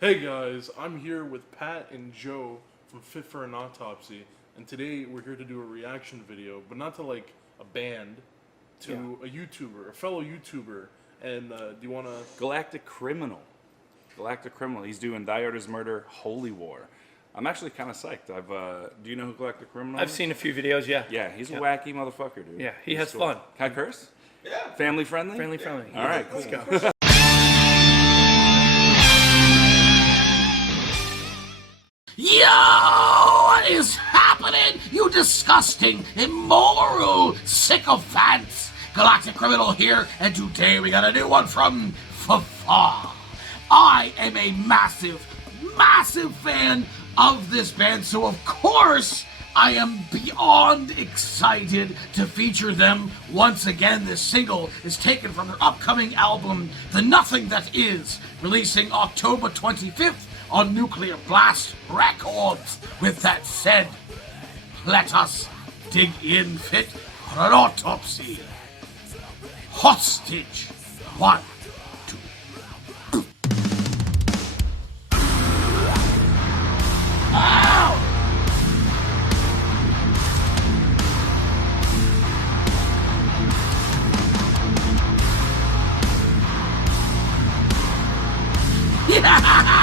Hey guys, I'm here with Pat and Joe from Fit for an Autopsy, and today we're here to do a reaction video, but not to like a band, to a YouTuber, a fellow YouTuber. And do you want to? Galactic Criminal. Galactic Criminal. He's doing Die Artist Murder Holy War. I'm actually kind of psyched. Do you know who Galactic Criminal I've is? seen a few videos, yeah. Yeah, he's a wacky motherfucker, dude. Yeah, he He's has cool. fun. Can I curse? Yeah. Family friendly? Friendly, friendly. All right, cool. Let's go. Yo, what is happening, you disgusting, immoral sycophants? Galactic Criminal here, and today we got a new one from Fafa. I am a massive fan of this band, so of course I am beyond excited to feature them once again. This single is taken from their upcoming album, The Nothing That Is, releasing October 25th on Nuclear Blast Records. With that said, let us dig in fit for an autopsy. Hostage. 1, 2. Ow! Yeah!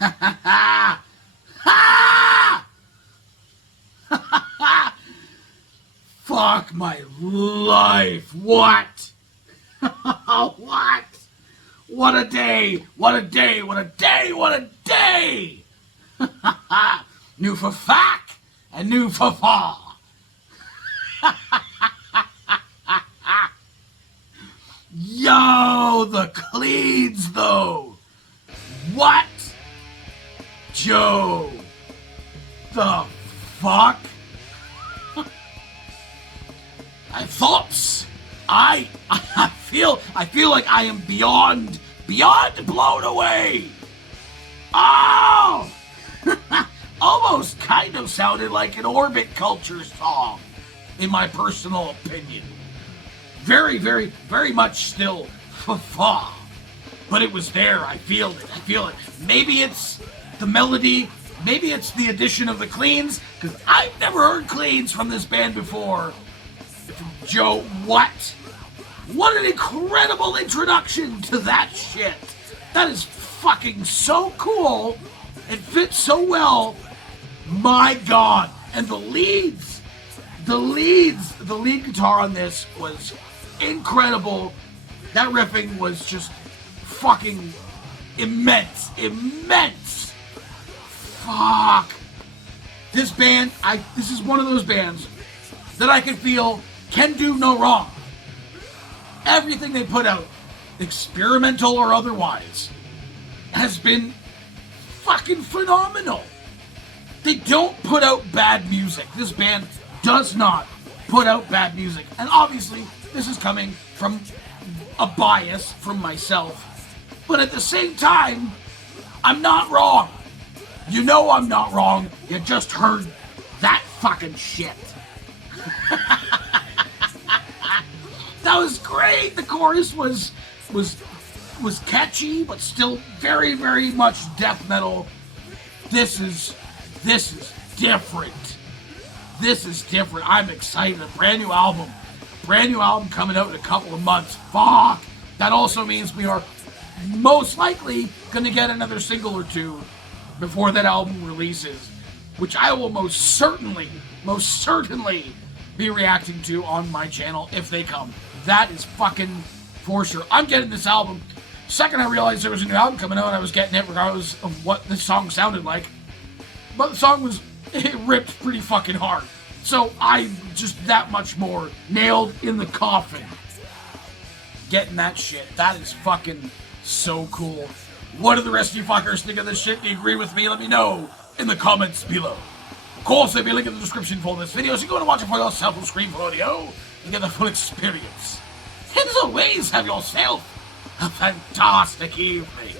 Ha! Ha! Fuck my life. What? What? What a day. What a day. What a day. What a day. New for fact and new for fall. Yo, the cleans though. What? Joe. The fuck? AUTOPSY. I feel like I am beyond blown away. Oh! Almost kind of sounded like an Orbit Culture song, in my personal opinion. Very, very, very much still fa-fa. But it was there. I feel it. Maybe it's the melody. Maybe it's the addition of the cleans, because I've never heard cleans from this band before. Joe, what? What an incredible introduction to that shit. That is fucking so cool. It fits so well. My God. And the lead guitar on this was incredible. That riffing was just fucking immense. Fuck. This band, this is one of those bands that I can feel can do no wrong. Everything they put out, experimental or otherwise, has been fucking phenomenal. They don't put out bad music. This band does not put out bad music. And obviously, this is coming from a bias from myself. But at the same time, I'm not wrong. You know I'm not wrong. You just heard that fucking shit. That was great. The chorus was catchy, but still very, very much death metal. This is different. This is different. I'm excited. A brand new album coming out in a couple of months. Fuck. That also means we are most likely gonna get another single or two before that album releases, which I will most certainly be reacting to on my channel if they come. That is fucking for sure. I'm getting this album. Second I realized there was a new album coming out, I was getting it regardless of what the song sounded like. But the song it ripped pretty fucking hard. So I just that much more nailed in the coffin. Getting that shit. That is fucking so cool. What do the rest of you fuckers think of this shit? Do you agree with me? Let me know in the comments below. Of course, there'll be a link in the description for this video, so you go and watch it for yourself on screen for audio and get the full experience. And as always, have yourself a fantastic evening.